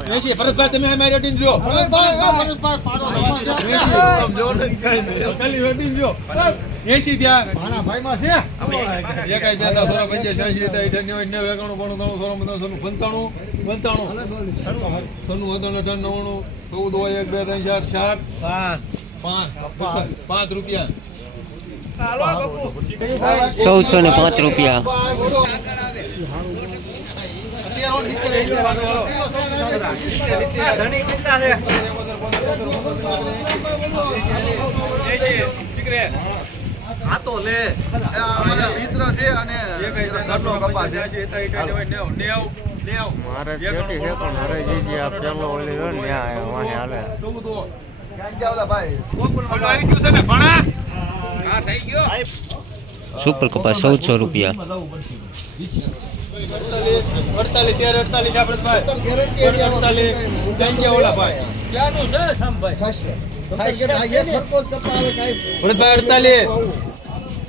₹1390 ભરતભાઈ તમે અમારી રેટિંગ જો એસી ત્યાં ભાઈમાં છે એકાઈ બે સોરા 85 ₹1405 આ તો લે અમારા મિત્ર છે અને ઘરનો કપા છે મારે ખેતી છે પણ મારે જે આ પેલો ઓલી હોય ને ત્યાં વાહે હાલે સુપર કપાસ ₹1400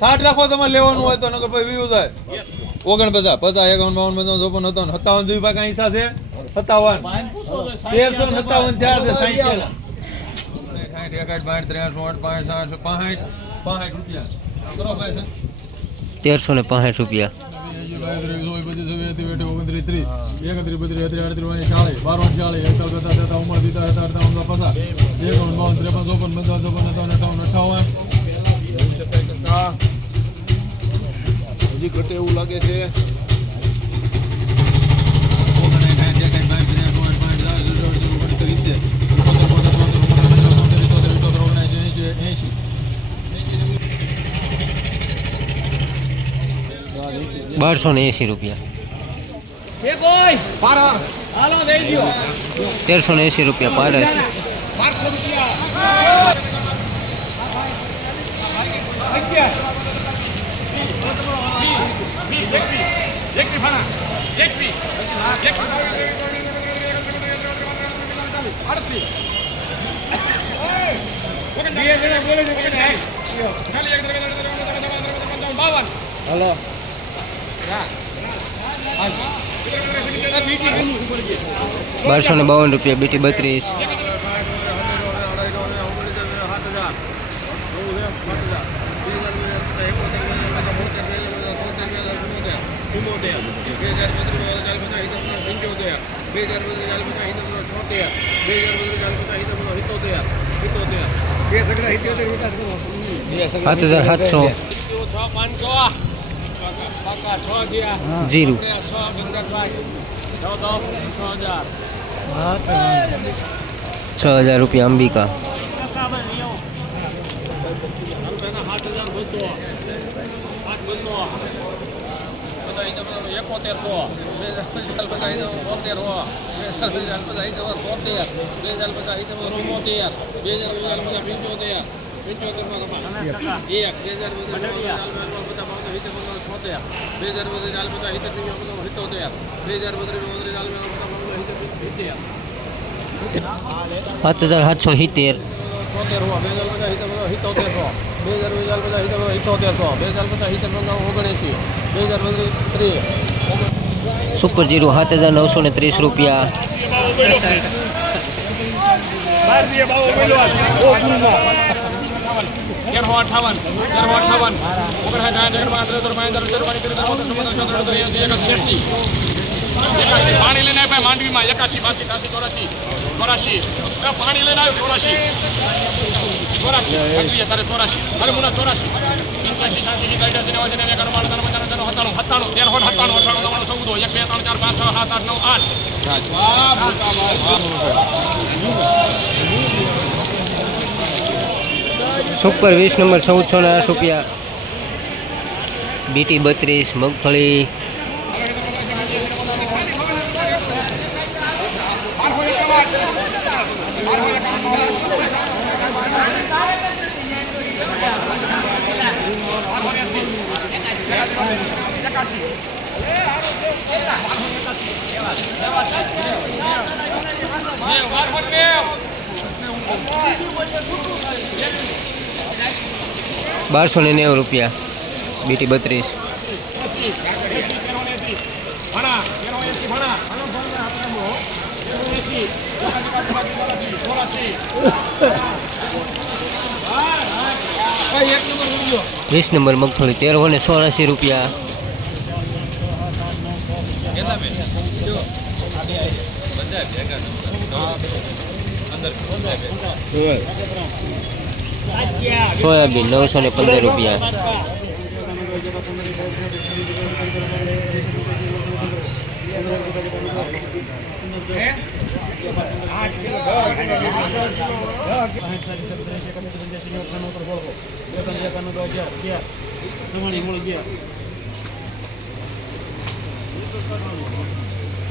60 રાખો તમારે લેવાનું હોય તો નગર ભાઈ 20,000 49 50 51 52 53 57 જેવી પાકા હિસ્સા છે 57 1357 થયા છે ₹1365 હજી ઘટે એવું લાગે છે ₹1280 ₹1380 પારસ હલો ₹1252 બીટી 32 ₹7,700 જીરું ₹6,000 અંબિકા ₹7,770 સુપર જીરો ₹7,930 પાણી લઈને ભાઈ માંડવીમાં 81 82 83 84 પાણી લઈને આવ્યો 84 તારે 84 અરે મુના 84 85 86 ગાઈડા છે 99 સુપર 20 નંબર ₹1408 બીટી 32 મગફળી બારસો ને 90 રૂપિયા બીટી 32. એક નંબર સમજો 20 નંબર મગફળી 1384 રૂપિયા. સોયાબીન 915 રૂપિયા.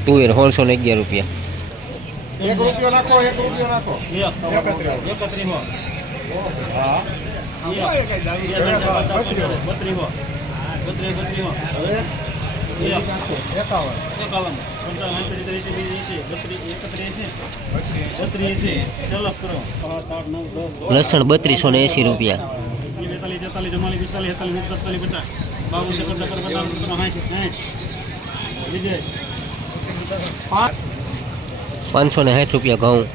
તુવેર 1611 રૂપિયા. એક રૂપિયો નાખો. લસણ 3280 રૂપિયા. 560 રૂપિયા ઘઉં.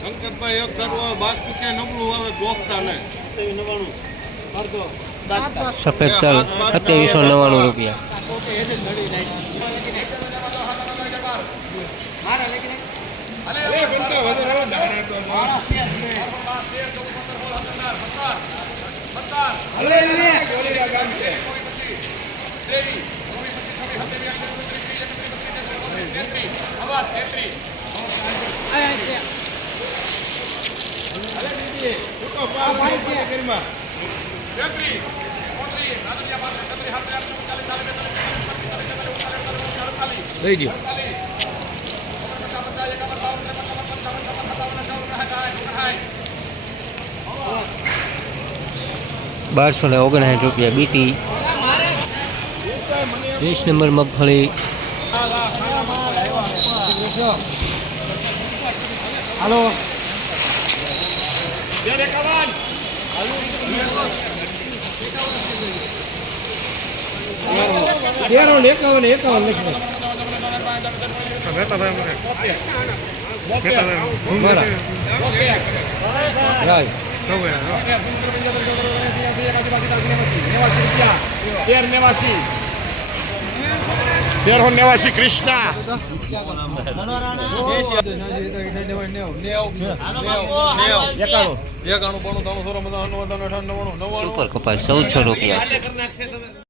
શંકરભાઈ એક કરવો બાસ્કુ કે નબળું આવે જોખતા ને સફેદ તલ 2799 રૂપિયા. દઈ દો. બારસો ને 59 રૂપિયા બીટી. 20 નંબર મગફળી. હાલો નેવાસી કૃષ્ણા સુપર કપાસ 1400 રૂપિયા.